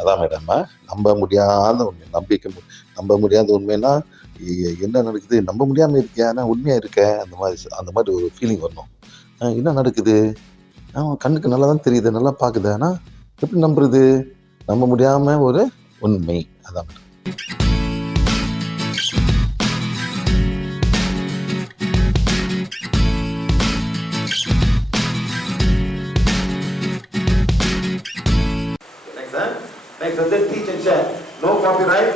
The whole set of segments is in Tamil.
அதான் மேடம், நம்ப முடியாத உண்மை, நம்ப முடியாத உண்மைன்னா என்ன நடக்குது, நம்ப முடியாம இருக்கியா, ஆனா உண்மையா இருக்க, அந்த மாதிரி ஒரு ஃபீலிங் வரணும். என்ன நடக்குது, கண்ணுக்கு நல்லா தான் தெரியுது, நல்லா பாக்குது, ஆனா எப்படி நம்புறது, நம்ப முடியாம ஒரு உண்மை. அதான் மேடம். Next வந்து teach and share. No copyright.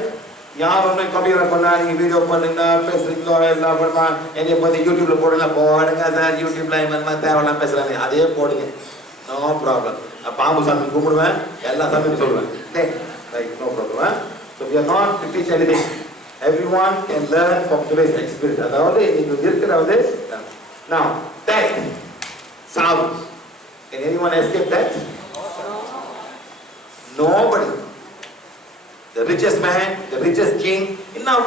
யார் ஒன்றை காப்பிரைட் பண்ணா நீங்க வீடியோ பண்ணுங்க, பேசுறீங்களோ எல்லாம் பண்ணா என்னைய பத்தி யூடியூப்ல போடுங்க, போடுங்க சார். யூடியூப்ல இந்த தேவையெல்லாம் பேசுறாங்க, அதே போடுங்க, நோ ப்ராப்ளம். பாம்பு சாமி கும்பிடுவேன், எல்லா சாமியும் சொல்லுவேன். Right, no problem. So we are not to teach anything. Everyone can learn from today's experience. அதாவது நீங்க இருக்கிறது. Now, death, சாவு. Can anyone escape death? Nobody. The richest man, the richest king, இன்னும்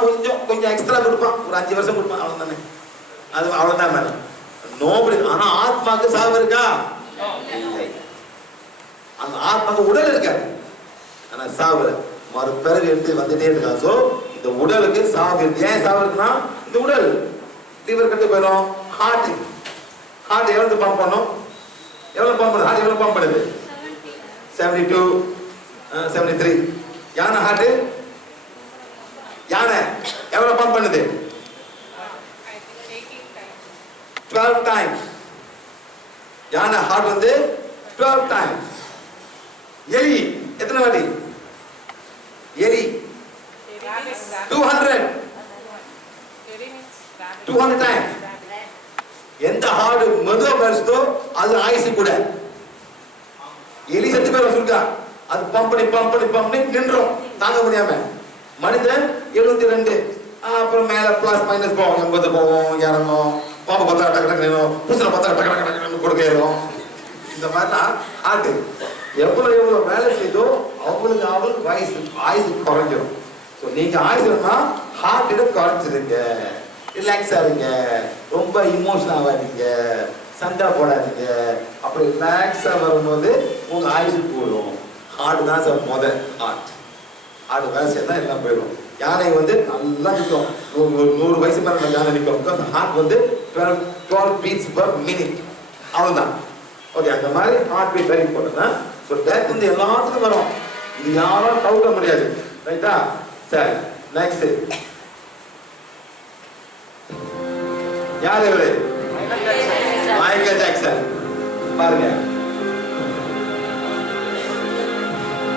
கொஞ்சம் எக்ஸ்ட்ரா கொடுப்பான், ஒரு 5 வருஷம் கொடுப்பான், அவ்வளவுதானே, அது அவ்வளவுதான் மேடம். நோபடி. ஆனா ஆத்மாக்கு சாவு இருக்கா? அந்த ஆத்மாக்கு உடல் இருக்காது, ஆனா சாவு மறு பிறகு எடுத்து வந்துட்டே இருக்கா. சோ இந்த உடலுக்கு சாவு இருக்கு. ஏன் சாவு இருக்குன்னா, இந்த உடல் லிவர் கட்டு போயிடும். ஹார்ட் எவ்வளவு பம்ப் பண்ணும், ஹார்ட் எவ்வளவு பம்ப் பண்ணுது? 72 73. யானை ஹார்ட், யானை எவ்வளவு பம்ப் பண்ணுது? 12 times. யானை ஹார்ட் வந்து 12 times. எலி எத்தனை வாட்டி? எலி 200 times. எந்த ஹார்ட் மெதுவா பேசுதோ அது ஆயுசு கூட. எலி செத்து பேர் சொல்லிட்டா, அது பம்படி நின்றோம் தாங்க முடியாம. மனிதன் 72, அப்புறம் மேல பிளஸ் மைனஸ் போவோம், 80 போவோம், இறங்கும். பாம்பு பார்த்தா டக்கு டக்கு நிறும், புதுசுல பார்த்தா டக்கு டக்கு டக்கு கொடுக்க ஏறும். இந்த மாதிரிலாம் ஆட்டு எவ்வளவு வேலை செய்தோ அவங்களுக்கு ஆயுசு குறைஞ்சிடும். ஸோ நீங்க ஆயுசுனா ஹார்ட் குறைச்சிருங்க, ரிலாக்ஸா இருங்க, ரொம்ப இமோஷன் ஆகாதீங்க, சண்டை போடாதீங்க. அப்படி ரிலாக்ஸா வரும்போது உங்க ஆயுசு கூடும். ஹார்ட் தான் சார் முதல். ஹார்ட் வேலை செய்ய எல்லாம் போயிடும். யானை வந்து நல்லா நிற்கும், 100 வயசு மேல யானை நிற்கும். ஹார்ட் வந்து 12 beats per minute, அவ்வளவுதான். ஓகே, அந்த மாதிரி heart beat very important. So death வந்து எல்லாத்துக்கும் வரும், இது யாரும் தவிர்க்க முடியாது. ரைட்டா? சரி, நெக்ஸ்ட் யார் இவரு? Michael Jackson. பாருங்க,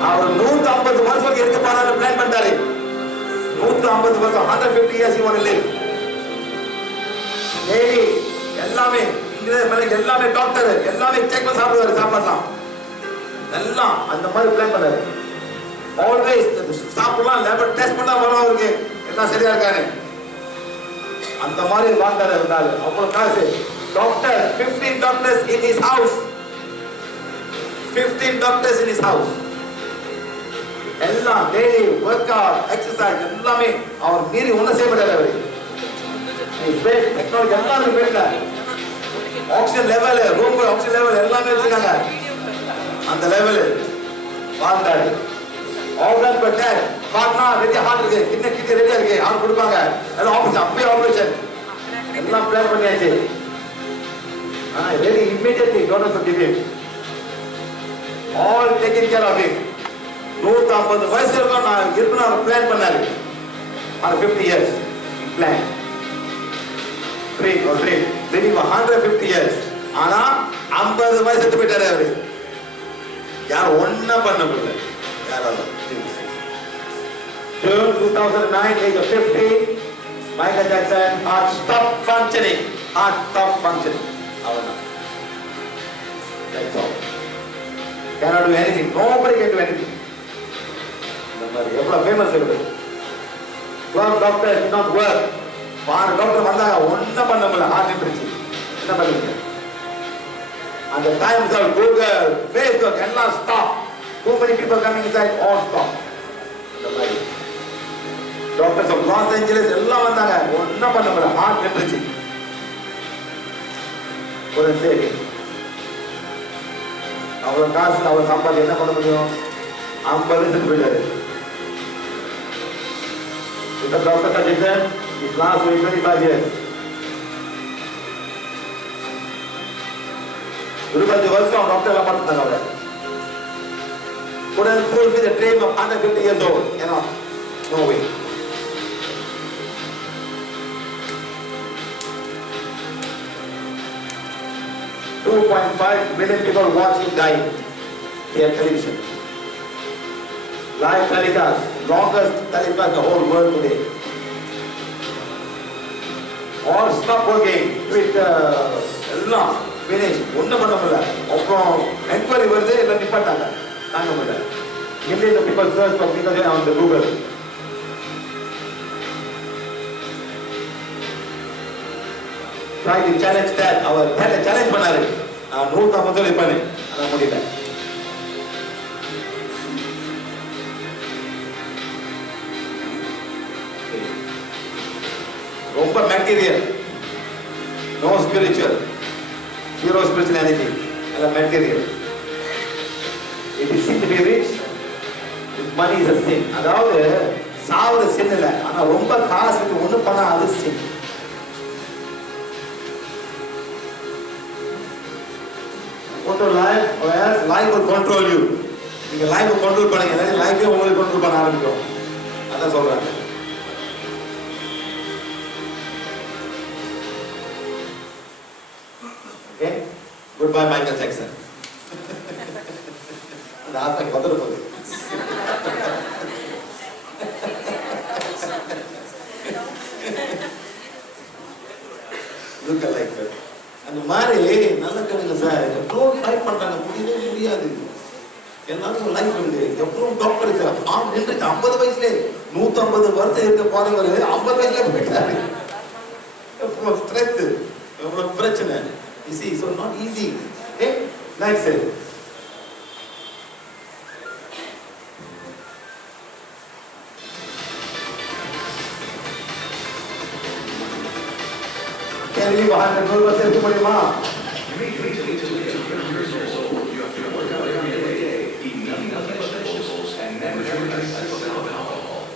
அவர் 150 வருஷம் இருக்க போறாரு பிளான் பண்ணிட்டாரு. 150 வருஷம், 150 years he want to live. Daily எல்லாமே எல்லாமே டாக்டர் எல்லாமே செக் பண்ணி சாப்பிடலாம் எல்லாம் அந்த மாதிரி பிளான் பண்ணாரு. ஆல்வேஸ் சாப்பிடலாம், லேபர் டெஸ்ட் பண்ணா வரும் அவருக்கு எல்லாம் சரியா இருக்காரு. அந்த மாதிரி வாழ்ந்தாரு இருந்தாரு. அவ்வளவு காசு. Doctor 15 doctors in his house. 15 doctors in his house. எல்லாம் டெய்லி ஒர்க் அவுட், எக்ஸசைஸ் எல்லாமே அவர் மீறி ஒன்னும் செய்யப்படாது. அவரு டெக்னாலஜி எல்லாரும் பேசல, oxygen level, room oxygen level எல்லாமே வச்சிருக்காங்க. அந்த லெவல் வாழ்ந்தாரு. ஆர்கன் பட்டர் ஹார்ட்னா ரெடி, ஹார்ட் இருக்கு, கிட்னி ரெடியா இருக்கு, ஹார்ட் கொடுப்பாங்க. எல்லாம் ஆபரேஷன், அப்படியே ஆபரேஷன் எல்லாம் பிளான் பண்ணியாச்சு. Ready immediately donors of kidney all taking care of it. 150 வயசு இருக்கும் நான் இருக்கணும் பிளான் பண்ணாரு. 50 years பிளான் living 150 years. ஆனா 50 வயசு செத்து போயிட்டாரு அவரு. யார் ஒண்ணா பண்ண முடியல. யாராவது June 2009, age of 50, Michael Jackson heart stopped functioning. அவனா that's all. Cannot do anything. Nobody can do anything. இந்த மாதிரி எவ்வளவு ஃபேமஸ் இருக்கு. 12 doctors did not work. 6 doctor வந்தாங்க, ஒன்னும் பண்ண முடியல. ஹார்ட் நின்றுச்சு. என்ன பண்ணுவீங்க? அந்த டைம்ஸ் ஆஃப் கூகுள், ஃபேஸ்புக் எல்லாம் stop. Too many people coming inside, all stop. இந்த மாதிரி டாக்டர்ஸ் ஆஃப் லாஸ் ஏஞ்சலஸ் எல்லாம் வந்தாங்க, ஒன்னும் பண்ண முடியல. ஹார்ட் நின்றுச்சு. ஒரு சேவி அவ்வளோ காசு அவ்வளோ சம்பாதி என்ன பண்ண முடியும்? 50 செத்து போயிட்டாரு. இந்த doctor suggestion is last 25 years. 25 வருஷம் டாக்டர்லாம் பார்த்துட்டாங்க அவரை. Couldn't fulfill the dream of 150 years old. Cannot. No way. 2.5 million people watching dying via television. Live telecast, longest telecast in the whole world today. All stop working with எல்லாம் finish. ஒன்றும் பண்ண முடியல. அப்புறம் என்கொயரி வருது எல்லாம் நிப்பாட்டாங்க. தாங்க முடியல. Millions of people search for because on the Google. Try to challenge that. Our challenge பண்ணாரு. 150 சொல்லிப்பாரு. அத முடியல. ரொம்ப material. No spiritual. Zero spirituality. அல்ல material. It is sin to be rich. Money is a sin. அதாவது சாவுற sin இல்ல. ஆனா ரொம்ப காசுக்கு ஒண்ணு பண்ணா அது sin. Control life or else life will control you. நீங்க life control பண்ணுங்க. இல்ல life உங்களுக்கு control பண்ண ஆரம்பிக்கும். அதான் சொல்றாங்க. Okay? Goodbye Michael Jackson. அந்த ஆத்மாக்கு வந்துட போகுது. Look alike. அந்த மாதிரி நல்ல கடையில் சார் எவ்வளோ ட்ரை பண்ணுறாங்க, முடியவே முடியாது. எல்லாருக்கும் ஒரு லைஃப் உண்டு. எவ்வளோ டாக்டர் இருக்கார் நின்று 50 வயசுல 150 வருஷம் இருக்க போறவர் 50 வயசுல போயிட்டாரு. எவ்வளோ ஸ்ட்ரெஸ், எவ்வளோ பிரச்சனை. You see, so not easy. Okay? Next. Can you leave 100% இருக்க முடியுமா?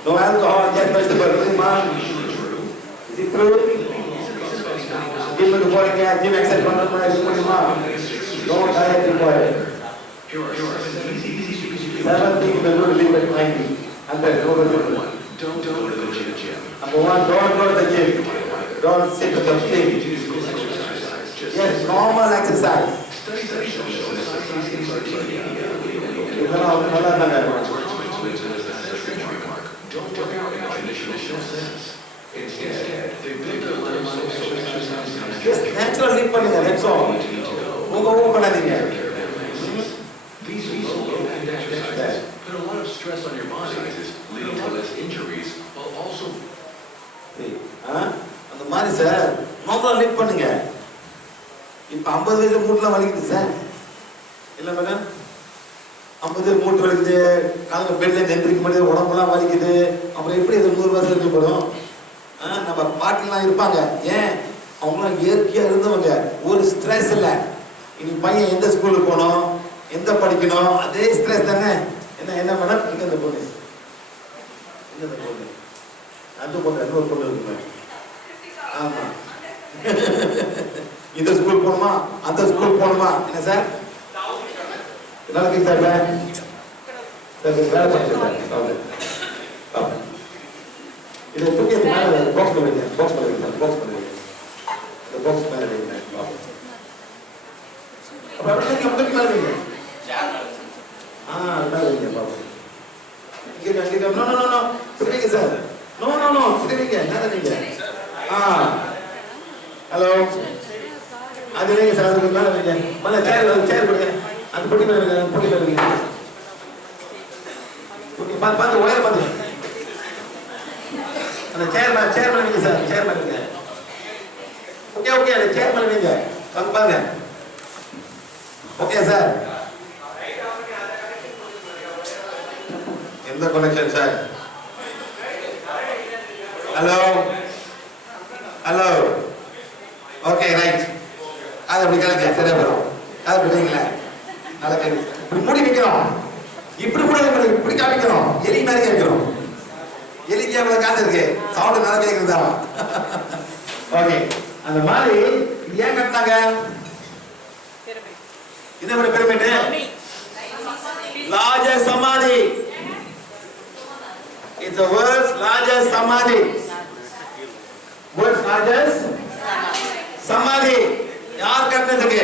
No alcohol, just vegetable. Is it true? Gym க்கு போறீங்க, gym exercise பண்ணணுமா இருக்க முடியுமா? No diet required. 7 things to do to live at 90. And then go to the gym. Number 1, don't go to the gym. Don't sit at the thing. Yes, normal exercise. இதெல்லாம் நல்லா தாங்க. Don't work out in traditional sense. Instead, they build their lives so exercise. Just natural live பண்ணுங்க. That's all. ஓவர் பண்ணாதீங்க. These low impact exercises put a lot of stress on your body, leading to less injuries, while also. அந்த மாதிரி சார் நார்மலா லிவ் பண்ணுங்க. இப்போ 50 வயசு மூட்டுல வலிக்குது சார். இல்ல மேடம் 50 மூட்டு வலிக்குது, காலையில் பெட்ல எந்திரிக்க முடியாது, உடம்புலாம் வலிக்குது. அப்புறம் எப்படி இது 100 வருஷம் இருக்க போதும்? நம்ம பாட்டிலாம் இருப்பாங்க. ஏன் அவங்களாம் இயற்கையா இருந்தவங்க, ஒரு ஸ்ட்ரெஸ் இல்லை. இன்னைக்கு பையன் எந்த ஸ்கூலுக்கு போகணும், எந்த படிக்கணும், அதே ஸ்ட்ரெஸ் தானே. என்ன மேடம் இங்க இந்த பொண்ணு, இந்த பொண்ணு அந்த பொண்ணு இன்னொரு பொண்ணு இருக்குங்க. ஆமா இந்த ஸ்கூல் போகணுமா, அந்த ஸ்கூல் போகணுமா? என்ன சார் நல்லா இருக்கு சார். வேலை பண்ணுறேன். இதை தூக்கி மேலே பாக்ஸ் பண்ணுவீங்க, பாக்ஸ் பண்ணுவீங்க, பாக்ஸ் பண்ணுவீங்க. இந்த பாக்ஸ் மேலே வைங்க. அப்போ அப்படியே தூக்கி மேலே வைங்க. மேலே வைங்க பாக்ஸ். இங்கே நோ நோ நோ சரிங்க சார். நோ நோ நோ சரிங்க நேரம் நீங்க. ஹலோ அது வைங்க சார். அதுக்கு மேலே வைங்க. மேலே சேர் கொடுங்க. அந்த பொட்டி மேலே வைங்க. பொட்டி மேலே வைங்க. பார்த்து ஒயர் பார்த்து அந்த சேர் மேலே வைங்க சார். சேர் மேலே வைங்க. ஓகே அந்த சேர் மேலே வைங்க. வந்து பாருங்க. Okay sir. எந்த connection sir? Hello okay right. அது அப்படி கலக்க சரியா வரும். அது அப்படி வைங்களேன். இப்படி மூடி வைக்கிறோம், இப்படி கூட இப்படி காமிக்கிறோம், எலி மாதிரி கேட்கிறோம். எலிக்கு எவ்வளவு காசு இருக்கு, சவுண்ட் நல்லா கேட்குறதா? ஓகே, அந்த மாதிரி இது ஏன் கட்டினாங்க? இதை விட pyramid largest samadhi. It's the world's largest samadhi. World's largest samadhi. யார் கட்டினதுக்கு?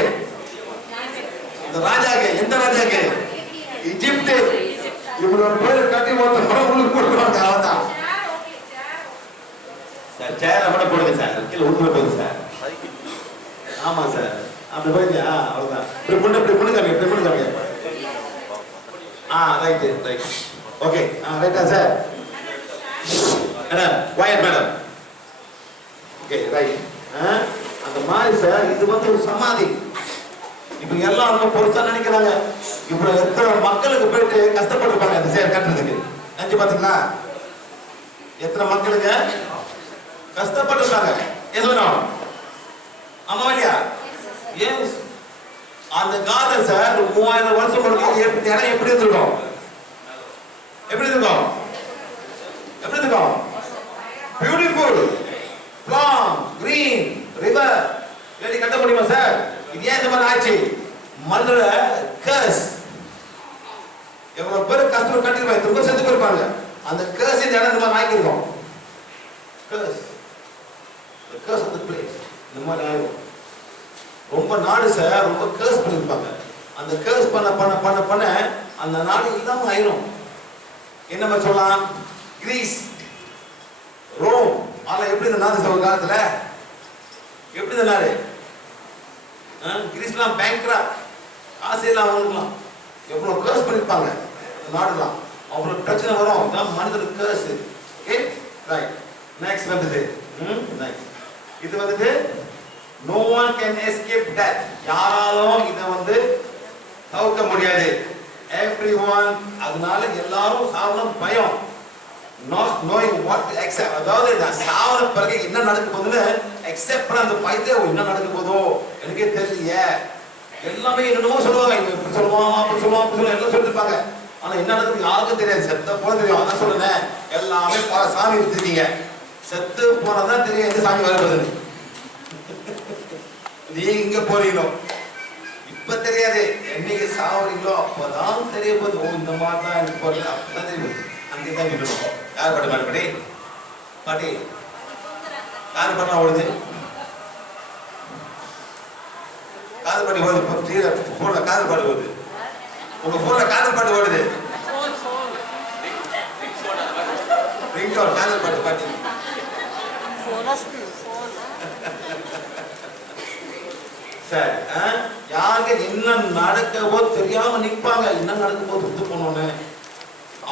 இந்த ராஜாக்கு. எந்த ராஜாக்கு? இஜிப்ட். இவ்வளவு பேர் கட்டி ஒருத்தர் படம் உங்களுக்கு போட்டுருவாங்க. அவதான் சார், சேரை மட்டும் போடுங்க சார், கீழே உள்ள போகுது சார். ஆமா சார், அப்படி போயிங்க. அவ்வளவுதான். இப்படி பண்ணுங்க. Right right. ஓகே, ரைட்டா sir? Madam, quite madam. Okay, right. அந்த மாதிரி சார், இது வந்து ஒரு சமாதி. இப்ப எல்லாம் ரொம்ப பொருத்தா நினைக்கிறாங்க. இப்ப எத்தனை மக்களுக்கு போயிட்டு கஷ்டப்பட்டுருப்பாங்க அந்த சேர் கட்டுறதுக்கு. நினைச்சு பாத்தீங்களா? எத்தனை மக்களுக்கு கஷ்டப்பட்டுருக்காங்க. எதுவும் ஆமா இல்லையா? எஸ். அந்த கார்டன் சார் 3000 வருஷம் இடம் எப்படி இருந்திருக்கும்? எப்படி இருக்கும்? Beautiful, bloom, green, river. இல்லாட்டி கட்ட முடியுமா சார்? இது ஏன் இந்த மாதிரி ஆச்சு? மதுர கர்ஸ். எவ்வளவு பேர் கஷ்டம் கட்டிருப்பாங்க, திரும்ப செத்து போயிருப்பாங்க. அந்த கர்ஸ் இந்த இடம் இந்த மாதிரி ஆக்கிருக்கோம். கர்ஸ் ஆஃப் தி பிளேஸ் இந்த மாதிரி ஆகும். ரொம்ப நாடு சார் ரொம்ப கேர்ஸ் பண்ணிருப்பாங்க. அந்த கேர்ஸ் பண்ண அந்த நாடு இல்லாம ஆயிரும். என்ன மாதிரி சொல்லலாம்? Greece, Rome. ஆனா எப்படி இந்த நாடு ஒரு காலத்துல எப்படி இந்த நாடு? கிரீஸ்லாம் பேங்க்ரா, ஆசையெல்லாம் அவங்களுக்குலாம் எவ்வளவு கேர்ஸ் பண்ணிருப்பாங்க நாடுலாம். அவ்வளவு பிரச்சனை வரும். தான் மனிதனுக்கு கேர்ஸ். Okay, right. நெக்ஸ்ட் வந்துது. நெக்ஸ்ட் இது வந்துது no one can escape death. யாராலும் இத வந்து தவிர்க்க முடியாது. everyone, அதனால எல்லாரும் சாவணும் பயம். not knowing what to accept. அதாவது நான் சாவற பிறகு என்ன நடக்க போகுதுன்னு accept பண்ண அந்த பயத்தை என்ன நடக்க போதோ எனக்கே தெரியலையே. எல்லாமே என்னமோ சொல்லுவாங்க, இப்படி சொல்லுவான் அப்படி சொல்லுவான் எல்லாம் சொல்லிருப்பாங்க. ஆனா என்ன நடக்குது யாருக்கும் தெரியாது. செத்த போன தெரியும். அதான் சொல்லுனேன், எல்லாமே பல சாமி வச்சிருக்கீங்க. செத்து போனதான் தெரியும் எந்த சாமி வரப்போகுதுன்னு. நீங்க இங்க போறீங்களோ இப்ப தெரியாது, என்னைக்கு சாவறீங்களோ அப்பதான் தெரிய போகுது. ஓ இந்த மாதிரி தான் எனக்கு போறது, அப்பதான் தெரியும். அங்கேதான் விட்டுருவோம். யார் பாட்டு பாடி பாட்டி யார் பாட்டா ஓடுது? காதல் பாட்டு ஓடுது. போன்ல காதல் பாட்டு ஓடுது. உங்க போன்ல காதல் பாட்டு ஓடுது. ரிங்டோன் காதல் பாட்டு பாட்டி. சார், யாருக்கு என்ன நடக்கவோ தெரியாம நிற்பாங்க. என்ன நடக்க போது செத்து போனோன்னு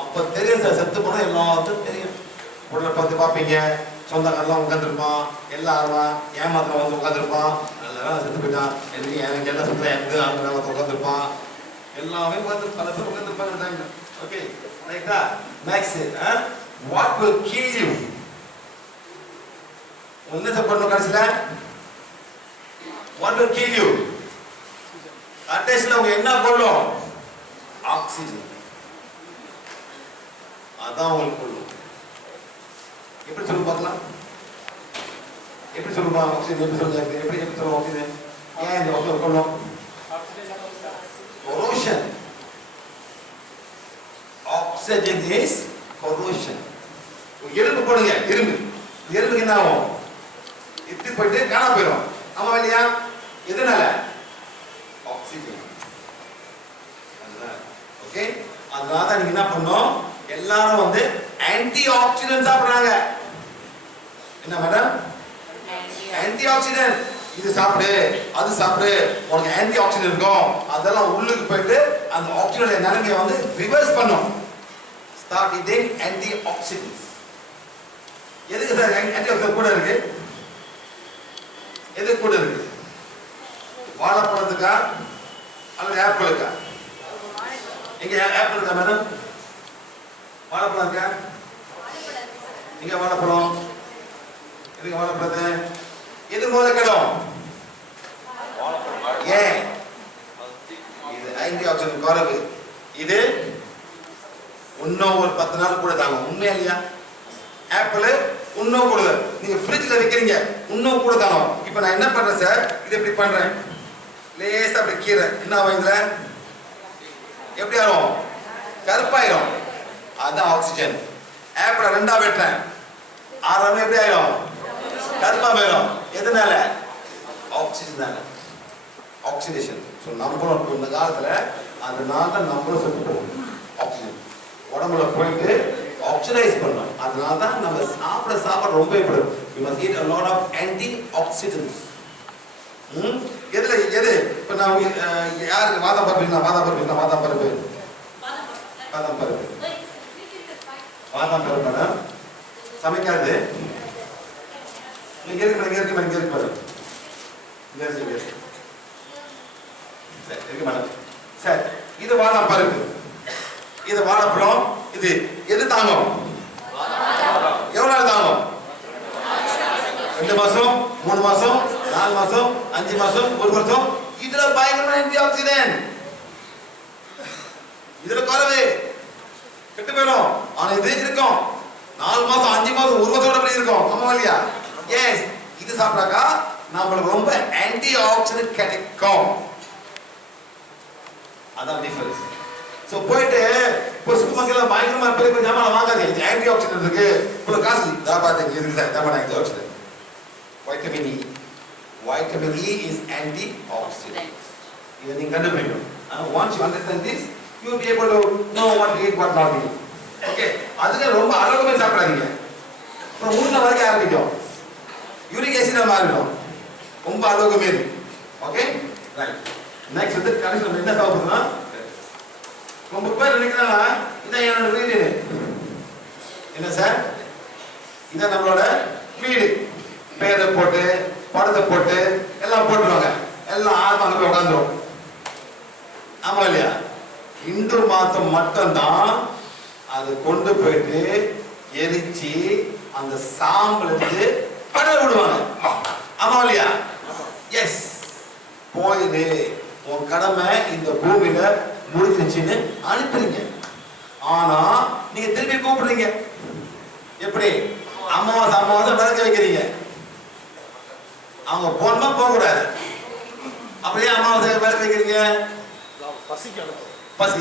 அப்ப தெரியும் சார். செத்து போனா எல்லாத்துக்கும் தெரியும். உடனே பார்த்து பார்ப்பீங்க, சொந்தக்காரெல்லாம் உட்காந்துருப்பான், எல்லாரும் ஏமாத்திரம் வந்து உட்காந்துருப்பான். நல்லா செத்து போயிட்டான், எனக்கு என்ன செத்து எனக்கு உட்காந்துருப்பான். எல்லாமே உட்காந்து பல பேர் உட்காந்துருப்பாங்க. ஓகே, ரைட்டா? Next, what will kill you? என்ன பண்ணணும் கடைசியில? What will kill you? கடைசியில உங்க என்ன கொல்லும்? ஆக்சிஜன். அதான் உங்களுக்கு கொல்லும். எப்படி சொல்லு பார்க்கலாம்? எப்படி சொல்லுமா ஆக்சிஜன்? எப்படி சொல்லுங்க? எப்படி சொல்லுவோம் ஆக்சிஜன்? ஏன் இந்த ஆக்சிஜன் கொல்லும்? corrosion. Oxygen is corrosion. எறும்பு போடுங்க, எறும்புக்கு என்ன ஆகும்? இத்தி போயிட்டு காணா போயிடும். ஆமா இல்லையா? எதனால? ஆக்சிஜன். ஓகே, அதனால தான் நீங்க என்ன பண்ணணும், எல்லாரும் வந்து ஆன்டி ஆக்சிடென்ட் சாப்பிடுறாங்க. என்ன மேடம்? Anti accident. இது சாப்பிடு, அது சாப்பிடு, உனக்கு ஆன்டி ஆக்சிடென்ட் இருக்கும். அதெல்லாம் உள்ளுக்கு போயிட்டு அந்த ஆக்சிடென்ட் நிலைமையை வந்து ரிவர்ஸ் பண்ணும். Start eating anti oxidants. எதுக்கு சார் ஆன்டி ஆக்சிடென்ட் கூட இருக்கு? எது கூட இருக்கு? வாழைப்பழத்துக்கா அல்லது ஆப்பிளுக்கா? எங்க ஆப்பிள் இருக்கா மேடம்? வாழைப்பழம் இருக்கா? எங்க வாழைப்பழம்? எதுக்கு வாழைப்பழத்தை? எது முதல் கிடம்? ஏன் இது ஆன்டி ஆக்சிடென்ட் குறைவு. இது இன்னும் ஒரு 10 நாள் கூட தாங்க. உண்மையா இல்லையா? ஆப்பிள் இன்னும் கூட நீங்க ஃப்ரிட்ஜ்ல வைக்கிறீங்க, இன்னும் கூட தாங்க. இப்போ நான் என்ன பண்றேன் சார், இது எப்படி பண்றேன், லேசா அப்படி கீரை என்ன ஆகும், இதுல எப்படி ஆகும், கருப்பாயிரும். அதுதான் ஆக்சிஜன். ஆப்பிள 2ஆ வெட்டுறேன், ஆறாம எப்படி ஆயிரும், கருப்பா போயிடும். எதனால? ஆக்சிஜனால, ஆக்சிடேஷன். ஸோ நம்மளும் இந்த காலத்துல அதனால தான் நம்மளும் செத்து போகும். ஆக்சிஜன் உடம்புல போயிட்டு ஆக்சிடைஸ் பண்ணணும். அதனால தான் நம்ம சாப்பிட ரொம்ப important. We must eat a lot of antioxidants. எதுல எது இப்போ நான் யாருக்கு வாதம் பருப்பு, வாதம் பருப்பு, வாதம் பருப்பு, வாதம் பருப்பு, வாதம் பருப்பு மேடம் சமைக்காது. நீங்க இருக்கு மேடம், இருக்கு மேடம், இருக்கு மேடம். சரி, இது வாதம் பருப்பு, இது வாழைப்பழம். இது எது தாங்கும், எவ்வளவு நாள் தாங்கும்? 2 மாசம், 3 மாசம், 4 மாசம், 5 மாசம், 1 வருஷம். இதுல பயங்கரமான ஆன்டி ஆக்சிடென்ட். இதுல குறைவு கெட்டு போயிடும். ஆனா இது இருக்கும் 4 மாசம், 5 மாசம், 1 வருஷம் அப்படி இருக்கும். ஆமா இல்லையா? எஸ். இது சாப்பிட்டாக்கா நம்மளுக்கு ரொம்ப ஆன்டி ஆக்சிடென்ட் கிடைக்கும். அதான் டிஃபரன்ஸ். ஸோ போயிட்டு இப்போ சுத்தமாக பயங்கரமா பெரிய ஜாமான் வாங்காதீங்க. ஆன்டி ஆக்சிடென்ட் இருக்கு, உங்களுக்கு காசு பார்த்தீங்க இருக்கு சார், ஜாமான் anti accident. Vitamin E. Vitamin E is anti accident. இதை நீங்க கண்டுபிடிக்கணும். Once you understand this, you will be able to know what to eat, what not to eat. Okay, அதுக்கு ரொம்ப அளவுமே சாப்பிடாதீங்க. அப்புறம் மூணு வரைக்கும் ஆரம்பிக்கும், யூரிக் ஆசிட் மாறிடும், ரொம்ப அளவுக்கு மீறி. Okay, right. நெக்ஸ்ட் வந்து கடைசி நம்ம என்ன சாப்பிடுறோம்னா, ரொம்ப பேர் நினைக்கிறாங்க இதான் என்னோட வீடு. என்ன சார், இதான் நம்மளோட வீடு. பேரை போட்டு படத்தை போட்டு எல்லாம் போட்டுருவாங்க, எல்லாம் ஆத்மா போய் உட்காந்துரும். ஆமா இல்லையா? இந்து மாசம் மட்டும்தான் அது கொண்டு போயிட்டு எரிச்சு அந்த சாம்பல் எடுத்து படம் விடுவாங்க. ஆமா இல்லையா? எஸ். போயிடு, உன் கடமை இந்த பூமியில முடிஞ்சிச்சுன்னு அனுப்புறீங்க. ஆனா நீங்க திருப்பி கூப்பிடுறீங்க. எப்படி? அமாவாசை விளக்க வைக்கிறீங்க. அவங்க போனமா போக கூடாது. அப்படியே அமாவாசை விளக்க வைக்கிறீங்க. பசி